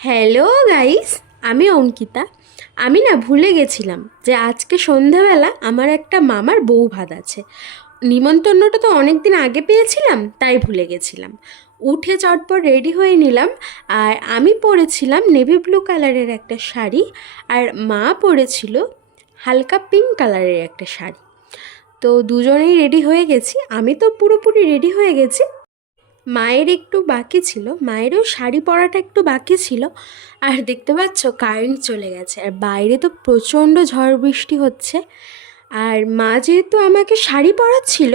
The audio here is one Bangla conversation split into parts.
হ্যালো গাইস, আমি অঙ্কিতা। আমি না ভুলে গেছিলাম যে আজকে সন্ধ্যাবেলা আমার একটা মামার বউ ভাত আছে। নিমন্ত্রণটা তো অনেক দিন আগে পেয়েছিলাম, তাই ভুলে গেছিলাম। উঠে চটপট রেডি হয়ে নিলাম। আর আমি পরেছিলাম নেভি ব্লু কালারের একটা শাড়ি, আর মা পরেছিল হালকা পিঙ্ক কালারের একটা শাড়ি। তো দুজনেই রেডি হয়ে গেছি, আমি তো পুরোপুরি রেডি হয়ে গেছি। মায়ের একটু বাকি ছিল, মায়েরও শাড়ি পরাটা একটু বাকি ছিল। আর দেখতে পাচ্ছ কারেন্ট চলে গেছে, আর বাইরে তো প্রচণ্ড ঝড় বৃষ্টি হচ্ছে। আর মা যেহেতু আমাকে শাড়ি পরাচ্ছিল,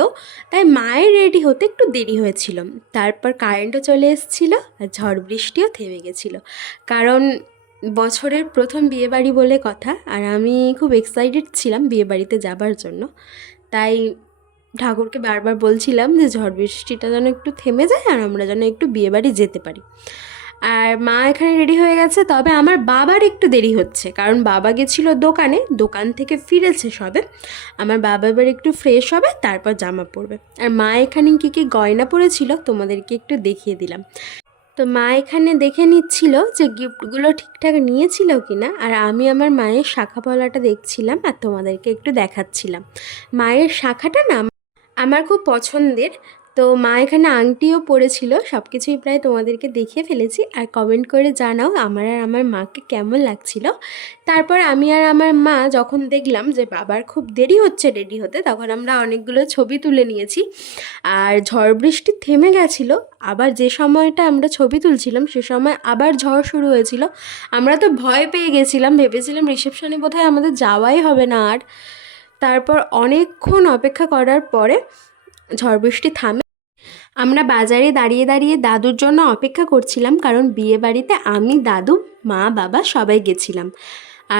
তাই মায়ের রেডি হতে একটু দেরি হয়েছিল। তারপর কারেন্টও চলে এসেছিলো আর ঝড় বৃষ্টিও থেমে গেছিলো। কারণ বছরের প্রথম বিয়েবাড়ি বলে কথা, আর আমি খুব এক্সাইটেড ছিলাম বিয়েবাড়িতে যাবার জন্য। তাই ঠাকুরকে বারবার বলছিলাম যে ঝড় বৃষ্টিটা যেন একটু থেমে যায় আর আমরা যেন একটু বিয়েবাড়ি যেতে পারি। আর মা এখানে রেডি হয়ে গেছে, তবে আমার বাবার একটু দেরি হচ্ছে, কারণ বাবা গেছিলো দোকানে, দোকান থেকে ফিরেছে সবে। আমার বাবা এবার একটু ফ্রেশ হবে, তারপর জামা পরবে। আর মা এখানে কী কী গয়না পরেছিল তোমাদেরকে একটু দেখিয়ে দিলাম। তো মা এখানে দেখে নিচ্ছিল যে গিফটগুলো ঠিকঠাক নিয়েছিল কি না, আর আমি আমার মায়ের শাখা পলাটা দেখছিলাম আর তোমাদেরকে একটু দেখাচ্ছিলাম। মায়ের শাখাটা না আমার খুব পছন্দের। তো মা এখানে আংটিও পরেছিল, সব কিছুই প্রায় তোমাদেরকে দেখিয়ে ফেলেছি। আর কমেন্ট করে জানাও আমার আর আমার মাকে কেমন লাগছিল। তারপর আমি আর আমার মা যখন দেখলাম যে বাবার খুব দেরি হচ্ছে রেডি হতে, তখন আমরা অনেকগুলো ছবি তুলে নিয়েছি। আর ঝড় বৃষ্টি থেমে গেছিলো, আবার যে সময়টা আমরা ছবি তুলছিলাম সে সময় আবার ঝড় শুরু হয়েছিল। আমরা তো ভয় পেয়ে গেছিলাম, ভেবেছিলাম রিসেপশনে বোধহয় আমাদের যাওয়াই হবে না আর। তারপর অনেকক্ষণ অপেক্ষা করার পরে ঝড় বৃষ্টি থামে। আমরা বাজারে দাঁড়িয়ে দাঁড়িয়ে দাদুর জন্য অপেক্ষা করছিলাম, কারণ বিয়ে বাড়িতে আমি, দাদু, মা, বাবা সবাই গেছিলাম।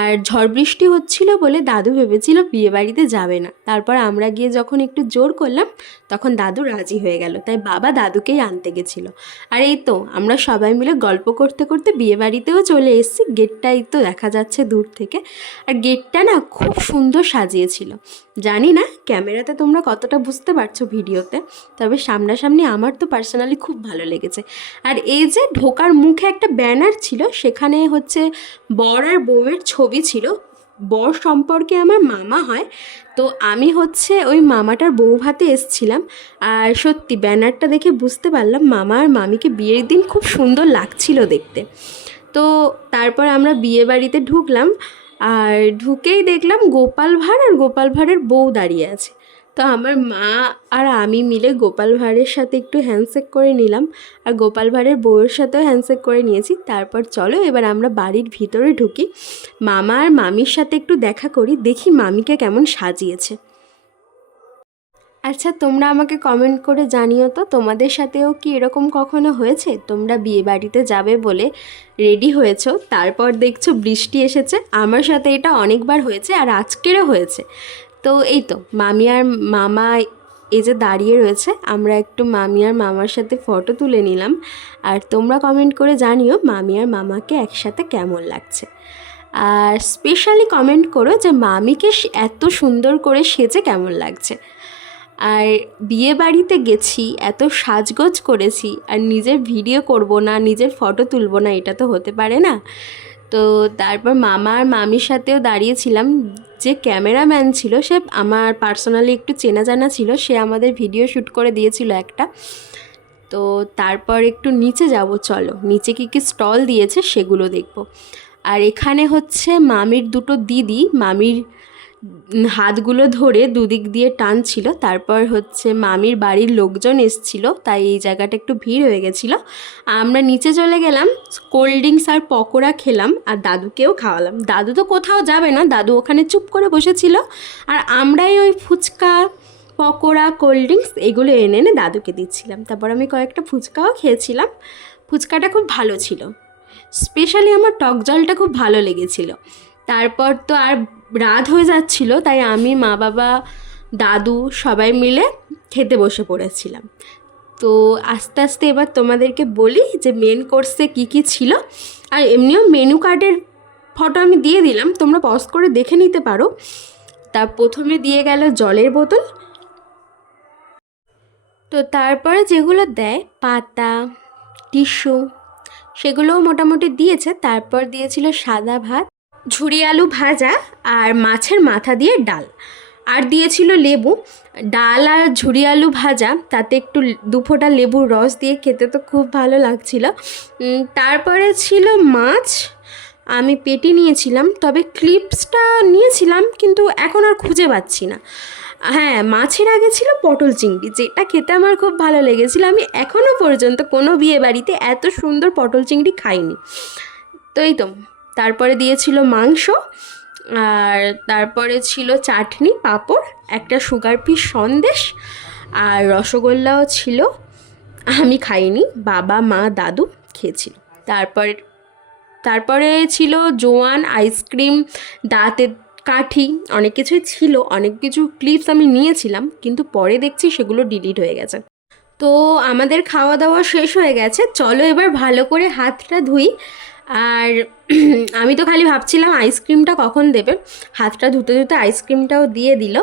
আর ঝড় বৃষ্টি হচ্ছিল বলে দাদু ভেবেছিল বিয়ে বাড়িতে যাবে না। তারপর আমরা গিয়ে যখন একটু জোর করলাম, তখন দাদু রাজি হয়ে গেল, তাই বাবা দাদুকেই আনতে গেছিলো। আর এই তো আমরা সবাই মিলে গল্প করতে করতে বিয়ে বাড়িতেও চলে এসেছি। গেটটাই তো দেখা যাচ্ছে দূর থেকে। আর গেটটা না খুব সুন্দর সাজিয়েছিল। জানি না ক্যামেরাতে তোমরা কতটা বুঝতে পারছো ভিডিওতে, তবে সামনাসামনি আমার তো পার্সোনালি খুব ভালো লেগেছে। আর এই যে ঢোকার মুখে একটা ব্যানার ছিল, সেখানে হচ্ছে বর আর বউয়ের ছবি ছিল। বর সম্পর্কে আমার মামা হয়, তো আমি হচ্ছে ওই মামাটার বউ ভাতে এসছিলাম। আর সত্যি ব্যানারটা দেখে বুঝতে পারলাম মামা আর মামিকে বিয়ের দিন খুব সুন্দর লাগছিল দেখতে। তো তারপর আমরা বিয়ে বাড়িতে ঢুকলাম, আর ঢুকেই দেখলাম গোপাল ভাঁড় আর গোপাল ভাঁড়ের বউ দাঁড়িয়ে আছে। তো আমার মা আর আমি মিলে গোপাল ভাঁড়ের সাথে একটু হ্যান্ডশেক করে নিলাম, আর গোপাল ভাঁড়ের বউয়ের সাথেও হ্যান্ডশেক করে নিয়েছি। তারপর চলো এবার আমরা বাড়ির ভিতরে ঢুকি, মামা আর মামির সাথে একটু দেখা করি, দেখি মামিকে কেমন সাজিয়েছে। আচ্ছা, তোমরা আমাকে কমেন্ট করে জানিও তো তোমাদের সাথেও কি এরকম কখনো হয়েছে, তোমরা বিয়ে বাড়িতে যাবে বলে রেডি হয়েছো, তারপর দেখছো বৃষ্টি এসেছে। আমার সাথে এটা অনেকবার হয়েছে, আর আজকেরও হয়েছে। তো এই তো মামি আর মামা এই যে দাঁড়িয়ে রয়েছে, আমরা একটু মামি আর মামার সাথে ফটো তুলে নিলাম। আর তোমরা কমেন্ট করে জানিও মামি আর মামাকে একসাথে কেমন লাগছে। আর স্পেশালি কমেন্ট করো যে মামিকে এত সুন্দর করে সেজে কেমন লাগছে। আর বিয়ে বাড়িতে গেছি, এত সাজগোজ করেছি, আর নিজের ভিডিও করব না, নিজের ফটো তুলব না, এটা তো হতে পারে না। তো তারপর মামা আর মামির সাথেও দাঁড়িয়েছিলাম। যে ক্যামেরাম্যান ছিল সে আমার পার্সোনালি একটু চেনা জানা ছিল, সে আমাদের ভিডিও শ্যুট করে দিয়েছিল একটা। তো তারপর একটু নিচে যাব, চলো নিচে কী কী স্টল দিয়েছে সেগুলো দেখব। আর এখানে হচ্ছে মামির দুটো দিদি মামির হাতগুলো ধরে দুদিক দিয়ে টানছিল। তারপর হচ্ছে মামির বাড়ির লোকজন এসছিল, তাই এই জায়গাটা একটু ভিড় হয়ে গেছিলো। আমরা নিচে চলে গেলাম, কোল্ড ড্রিঙ্কস আর পকোড়া খেলাম, আর দাদুকেও খাওয়ালাম। দাদু তো কোথাও যাবে না, দাদু ওখানে চুপ করে বসেছিল। আর আমরাই ওই ফুচকা, পকোড়া, কোল্ড ড্রিঙ্কস এগুলো এনে এনে দাদুকে দিচ্ছিলাম। তারপর আমি কয়েকটা ফুচকাও খেয়েছিলাম। ফুচকাটা খুব ভালো ছিল, স্পেশালি আমার টক জলটা খুব ভালো লেগেছিল। তারপর তো আর রাত হয়ে যাচ্ছিল, তাই আমি, মা, বাবা, দাদু সবাই মিলে খেতে বসে পড়েছিলাম। তো আস্তে আস্তে এবার তোমাদেরকে বলি যে মেন কোর্সে কী কী ছিল। আর এমনিও মেনু কার্ডের ফটো আমি দিয়ে দিলাম, তোমরা পজ করে দেখে নিতে পারো। তা প্রথমে দিয়ে গেল জলের বোতল। তো তারপরে যেগুলো দেয় পাতা, টিস্যু, সেগুলোও মোটামুটি দিয়েছে। তারপর দিয়েছিল সাদা ভাত, ঝুরি আলু ভাজা আর মাছের মাথা দিয়ে ডাল, আর দিয়েছিল লেবু। ডাল আর ঝুরি আলু ভাজা, তাতে একটু দু ফোঁটা লেবুর রস দিয়ে খেতে তো খুব ভালো লাগছিল। তারপরে ছিল মাছ, আমি পেটি নিয়েছিলাম, তবে ক্লিপসটা নিয়েছিলাম কিন্তু এখন আর খুঁজে পাচ্ছি না। হ্যাঁ, মাছের আগে ছিল পটল চিংড়ি, যেটা খেতে আমার খুব ভালো লেগেছিল। আমি এখনও পর্যন্ত কোনো বিয়ে বাড়িতে এত সুন্দর পটল চিংড়ি খাইনি। তো এই তো, তারপরে দিয়েছিল মাংস, আর তারপরে ছিল চাটনি, পাঁপড়, একটা সুগার ফ্রি সন্দেশ, আর রসগোল্লাও ছিল। আমি খাইনি, বাবা মা দাদু খেয়েছিল। তারপরে তারপরে ছিল জোয়ান, আইসক্রিম, দাঁতের কাঠি, অনেক কিছুই ছিল। অনেক কিছু ক্লিপস আমি নিয়েছিলাম, কিন্তু পরে দেখছি সেগুলো ডিলিট হয়ে গেছে। তো আমাদের খাওয়া দাওয়া শেষ হয়ে গেছে, চলো এবার ভালো করে হাতটা ধুই। আর আমি তো খালি ভাবছিলাম আইসক্রিমটা কখন দেবে, হাতটা ধুতে ধুতে আইসক্রিমটাও দিয়ে দিল।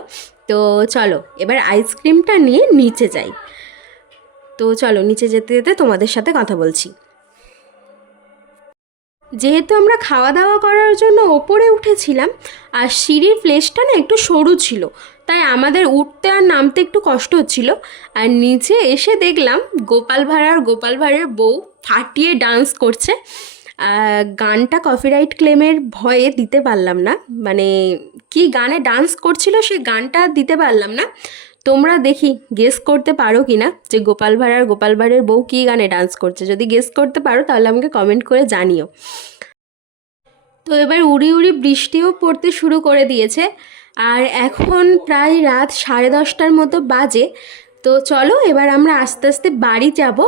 তো চলো এবার আইসক্রিমটা নিয়ে নিচে যাই। তো চলো নিচে যেতে যেতে তোমাদের সাথে কথা বলছি। যেহেতু আমরা খাওয়া দাওয়া করার জন্য ওপরে উঠেছিলাম, আর সিঁড়ির প্লেসটা না একটু সরু ছিল, তাই আমাদের উঠতে আর নামতে একটু কষ্ট হচ্ছিল। আর নিচে এসে দেখলাম গোপাল ভাঁড়ের বউ ফাটিয়ে ডান্স করছে। গানটা কপিরাইট ক্লেমের ভয়ে দিতে পারলাম না, মানে কি গানে ডান্স করছিল সে গানটা দিতে পারলাম না। তোমরা দেখি গেস করতে পারো কি না যে গোপাল ভাঁড়ের বউ কী গানে ডান্স করছে। যদি গেস করতে পারো তাহলে আমাকে কমেন্ট করে জানিও। তো এবার উড়ি উড়ি বৃষ্টিও পড়তে শুরু করে দিয়েছে, আর এখন প্রায় রাত 10:30টার মতো বাজে। তো চলো এবার আমরা আস্তে আস্তে বাড়ি যাব।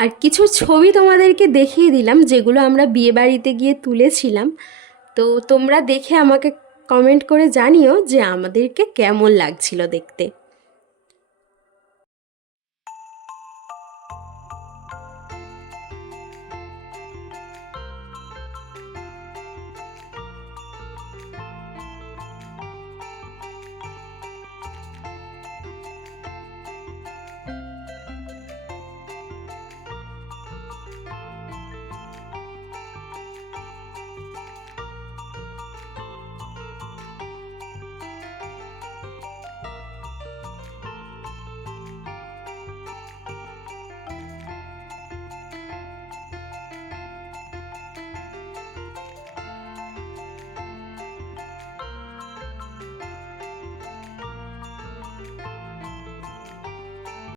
আর কিছু ছবি তোমাদেরকে দেখিয়ে দিলাম যেগুলো আমরা বিয়ে বাড়িতে গিয়ে তুলেছিলাম। তো তোমরা দেখে আমাকে কমেন্ট করে জানিও যে আমাদেরকে কেমন লাগছিল দেখতে।